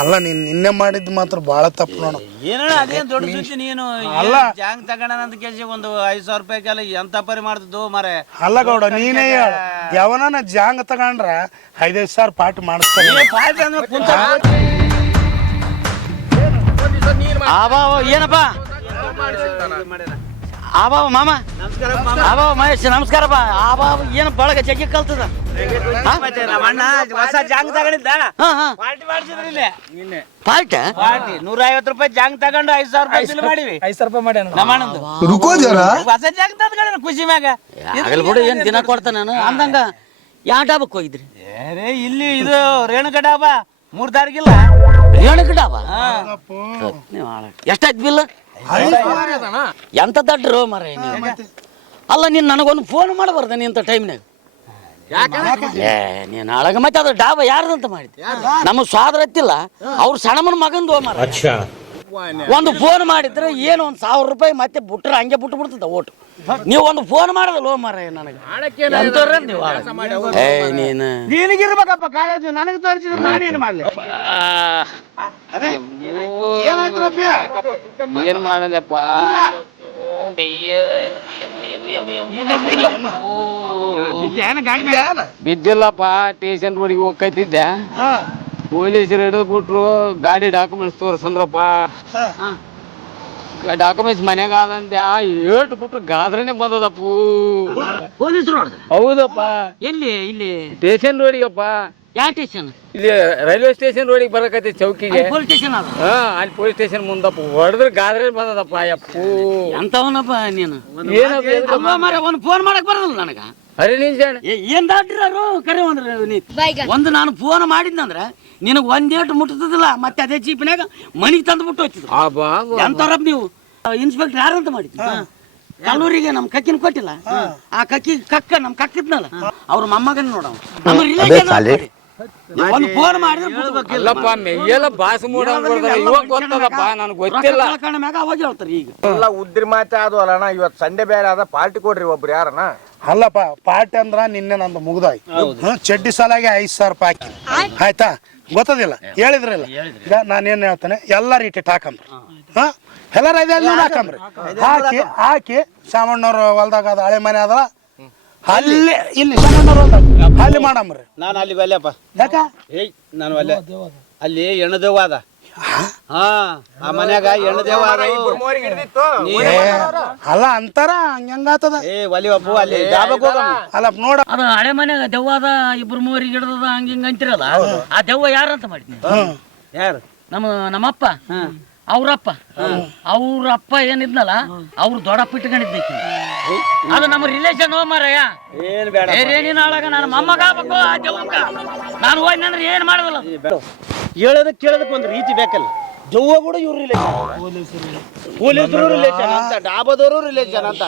ಅಲ್ಲ ನೀನ್ ನಿನ್ನೆ ಮಾಡಿದ್ ಮಾತ್ರ ಬಹಳ ತಪ್ಪು ನೋಡು. ಏನಣ್ಣ ಅದೇನ್ ದೊಡ್ಡ ಸುದ್ದಿ ನೀನು ಜಾಂಗ್ ತಗೋಣ ಅಂತ ಕೇಳಿ ಒಂದು 5,000 ರೂಪಾಯಿಗೆಲ್ಲ ಎಂತ ಪರಿ ಮಾಡ್ತಿದ್ದು ಮಾರೆ. ಅಲ್ಲ ಗೌಡ ನೀನೇ ಹೇಳ, ಯಾವನ ಜಾಂಗ್ ತಗೊಂಡ್ರ 5,000 ಸಾವಿರ ಪಾಠ ಮಾಡಿಸ್ತಾರೆ. ಏನಪ್ಪ ಆಬಾವ ಮಾಮ ಆಬಾವ ಮಹೇಶ್ ನಮಸ್ಕಾರಪ್ಪ. ಆಬಾವ ಏನು ಬಳಗ ಜಗ್ಗಿ ಕಲ್ತದ. ಹೊಸ ಜಾಂಗ್ ತಗೊಂಡಿದ್ದ ಪಾರ್ಟಿ ಮಾಡಿಸಿದ್ರಿ ಇಲ್ಲಿ. ಪಾರ್ಟ 150 ರೂಪಾಯಿ ಜಾಂಗ್ ತಗೊಂಡು 5,000 ರೂಪಾಯಿ ಬಿಲ್ ಮಾಡಿವಿ. 5,000 ರೂಪಾಯಿ ಮಾಡಿ ನಮ್ಮಣ್ಣಂದು ಹೊಸ ಜಾಂಗ್ ತಗೊಂಡ ಖುಷಿ ಮ್ಯಾಗ ಆಗಲ್ ಬಿಡು. ಏನ್ ದಿನ ಕೊಡ್ತಾನೆ ನಾನು ಅಂದಂಗ ಯಾವ ಡಾಬಕ್ ಹೋಗಿದ್ರಿ? ಇಲ್ಲಿ ಇದು ರೇಣುಕಾ ಡಾಬಾ 3 ತಾರೀಕಿಲ್ಲ. ರೇಣುಕಾ ಡಾಬಾ ಎಷ್ಟಾಯ್ತು ಬಿಲ್? ಎಂತ ದಡ್ರು ಮರ. ಅಲ್ಲ ನೀನ್ ನನಗೊಂದು ಫೋನ್ ಮಾಡಬಾರ್ದ ನೀ ಅಂತ ಟೈಮ್ನಾಗ? ನೀನ್ ನಾಳಗ ಮತ್ತೆ ಅದು ಡಾಬಾ ಯಾರ್ದಂತ ಮಾಡಿದ್ದೆ? ನಮ್ಮ ಸ್ವಾದ್ರ ಹತ್ತಿಲ್ಲ, ಅವ್ರ ಸಣ್ಣಮನ ಮಗಂದು ಮರ. ಒಂದು ಫೋನ್ ಮಾಡಿದ್ರೆ ಏನು 1,000 ರೂಪಾಯಿ ಮತ್ತೆ ಬಿಟ್ರೆ ಹಂಗೆ ಬಿಟ್ಟು ಬಿಡ್ತದ ಓಟು. ನೀವು ಒಂದು ಫೋನ್ ಮಾಡದಲ್ಲ ಮರ ನನಗೆ. ನೀನಿಗಿರ್ಬೇಕಪ್ಪ ಕಾಲೇಜು, ನನಗೆ ತೋರಿಸಿದ್ರೆ ನಾನೇನು ಮಾಡ್ಲಿ? ಏನ್ ಮಾಡದಪ್ಪ ಬಿದ್ದಿಲ್ಲಪ್ಪ. ಸ್ಟೇಷನ್ ರೋಡಿಗೆ ಹೋಗ್ತಿದ್ದೆ, ಪೊಲೀಸರು ಹಿಡಿದು ಬಿಟ್ರು. ಗಾಡಿ ಡಾಕ್ಯುಮೆಂಟ್ಸ್ ತೋರ್ಸಂದ್ರಪ್ಪ. ಡಾಕ್ಯುಮೆಂಟ್ಸ್ ಮನ್ಯಾಗ ಆದಂತೆ ಏಟು ಬಿಟ್ರು ಗಾದ್ರನೆ ಬಂದದಪ್ಪ. ಪೊಲೀಸರು ಹೌದಪ್ಪ. ಎಲ್ಲಿ? ಇಲ್ಲಿ ಸ್ಟೇಷನ್ ರೋಡಿಗಪ್ಪ. ಯಾವ ಸ್ಟೇಷನ್? ಇಲ್ಲಿ ರೈಲ್ವೆ ಸ್ಟೇಷನ್ ರೋಡಿಗೆ ಬರಕೈತಿ ಚೌಕಿಗೆ. ಪೊಲೀಸ್ ಸ್ಟೇಷನ್ ಅಲ್ಲಿ ಪೊಲೀಸ್ ಸ್ಟೇಷನ್ ಮುಂದಪ್ಪ ಹೊಡೆದ್ರೆ ಗಾದ್ರೆ ಬಂದದಪ್ಪ. ಯಪ್ಪು ಎಂತವನಪ್ಪ ನೀನು? ಏನಪ್ಪ ಒಂದು ಫೋನ್ ಮಾಡಕ್ ಬರೋದಿಲ್ಲ ನನಗ. ಅರೆ ಏನ್ ದಾಟ್ರು ಕರೆ ಒಂದು ನಾನು ಫೋನ್ ಮಾಡಿದ್ನಂದ್ರ ನಿನಗ್ ಒಂದೇಟು ಮುಟ್ಟದಿಲ್ಲ. ಮತ್ತೆ ಅದೇ ಚೀಪಿನಾಗ ಮನಿಗ್ ತಂದು ಬಿಟ್ಟು ಹೋಗ್ತಿದ್ರು. ಎಂತವ್ರಪ್ಪ ನೀವು? ಇನ್ಸ್ಪೆಕ್ಟರ್ ಯಾರಂತ ಮಾಡಿದ್ವಿ ಕಲ್ಲೂರಿಗೆ ನಮ್ ಕಕ್ಕಿನ ಕೊಟ್ಟಿಲ್ಲ. ಆ ಕಕ್ಕಿ ನಮ್ ಕಕ್ಕಿದ್ನಲ್ಲ ಅವ್ರ ಮೊಮ್ಮಗನ ನೋಡ ಒಂದು ಫೋನ್ ಮಾಡಿದ್ರಪ್ಪ. ಮೇಯಲ್ಲ ಬಾಸ್ ಗೊತ್ತದಪ್ಪ ನನಗೆ ಗೊತ್ತಿಲ್ಲ. ಮ್ಯಾಗ ಅವಾಗ ಹೇಳ್ತಾರೆ ಈಗ ಎಲ್ಲ ಉದ್ರಿ ಮಾತೆ ಅದು ಅಲ್ಲಣ್ಣ. ಇವತ್ತು ಸಂಡೆ ಬೇರೆ ಅದ, ಪಾರ್ಟಿ ಕೊಡ್ರಿ ಒಬ್ರು ಯಾರಣ್ಣ. ಅಲ್ಲಪ್ಪ ಪಾರ್ಟಿ ಅಂದ್ರ ನಿನ್ನೆ ನಂದು ಮುಗ್ದಾಯ್ತು. ಚಡ್ಡಿ ಸಾಲಾಗಿ 5,000 ರೂಪಾಯಿ ಹಾಕಿ ಆಯ್ತಾ? ಗೊತ್ತದಿಲ್ಲ ಹೇಳಿದ್ರಲ್ಲ. ಈಗ ನಾನೇನ್ ಹೇಳ್ತಾನೆ, ಎಲ್ಲಾರ ಇಟ್ಟಿಟ್ಟು ಹಾಕಂಬ್ರಿ. ಎಲ್ಲಾರ ಹಾಕಂಬ್ರಿ. ಹಾಕಿ ಸಾಮಣ್ಣವ್ರ ಹೊಲ್ದಾಗ ಅದ ಹಳೆ ಮನೆ ಅದಲ್ಲ, ಅಲ್ಲಿ ಇಲ್ಲಿ ಸಾಮಣ್ಣವ್ರ ಹೊಲ್ದಾಗ ಅಲ್ಲಿ ಮಾಡಂಬ್ರಿ. ನಾನು ಅಲ್ಲಿ ಬಲ್ಲೆಪ್ಪ. ಯಾಕ? ನಾನು ಅಲ್ಲೇ ಅಲ್ಲಿ ಎಣ್ಣದೇವ ಅದ. ಆ ಮನ್ಯಾಗ ಎಣ್ಣದೇವ ಅಲ್ಲ ಅಂತಾರ ಹಂಗಾತದ. ಒಲಿವಪ್ಪು ಅಲ್ಲಿ ಡಾಬಾಕ್ ಹೋಗಮ್ಮ. ಅಲ್ಲ ನೋಡ, ಅದು ಹಳೆ ಮನ್ಯಾಗ ದೆವ್ವದ 2-3 ಗಿಡದ ಹಂಗ ಅಂತಿರಲ್ಲ. ಆ ದೆವ್ವ ಯಾರಂತ ಮಾಡಿದ್ನಿ? ಯಾರು? ನಮ್ಮಪ್ಪ ಅವ್ರಪ್ಪ ಏನಿದ್ನಲ್ಲ ಅವ್ರು ದೊಡ್ಡಪ್ಪ ಇಟ್ಕೊಂಡಿದ್ದಕ್ಕೆ. ಅದು ನಮ್ಮ ರಿಲೇಷನ್ ಮಾರಯ್ಯ. ಏನ್ ಬೇಡ ಏನೇನು ಹಾಳಾಗ ನಾನು ಮೊಮ್ಮಗ ಆಗ್ಬೇಕು ಆ ದೆವ್ವಕ್ಕ. ನಾನು ಹೋಗಿ ಅಂದ್ರೆ ಏನ್ ಮಾಡೋದಿಲ್ಲ. ಹೇಳೋದಕ್ಕೆ ಕೇಳೋದಕ್ಕೆ ಒಂದು ರೀತಿ ಬೇಕಲ್ಲ. ದೆವ್ವ ಕೂಡ ಇವ್ರ ರಿಲೇಷನ್, ಪೊಲೀಸರು ರಿಲೇಷನ್ ಅಂತ, ಡಾಬಾದವರು ರಿಲೇಷನ್ ಅಂತ.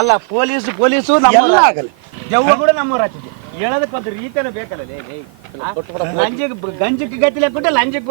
ಅಲ್ಲ ಪೊಲೀಸು ನಮ್ಮ ಆಗಲ್ಲ, ದೆವ್ವ ಕೂಡ ನಮ್ಮೂರ ಹಚ್ಚಿದೆ. ಹೇಳೋದಕ್ಕೆ ಒಂದು ರೀತಿಯೇ ಬೇಕಲ್ಲ. ಗಂಜಕ್ಕೆ ಗತಿಲೆ ಕೊಟ್ಟೆ ಲಂಜಕ್ಕೆ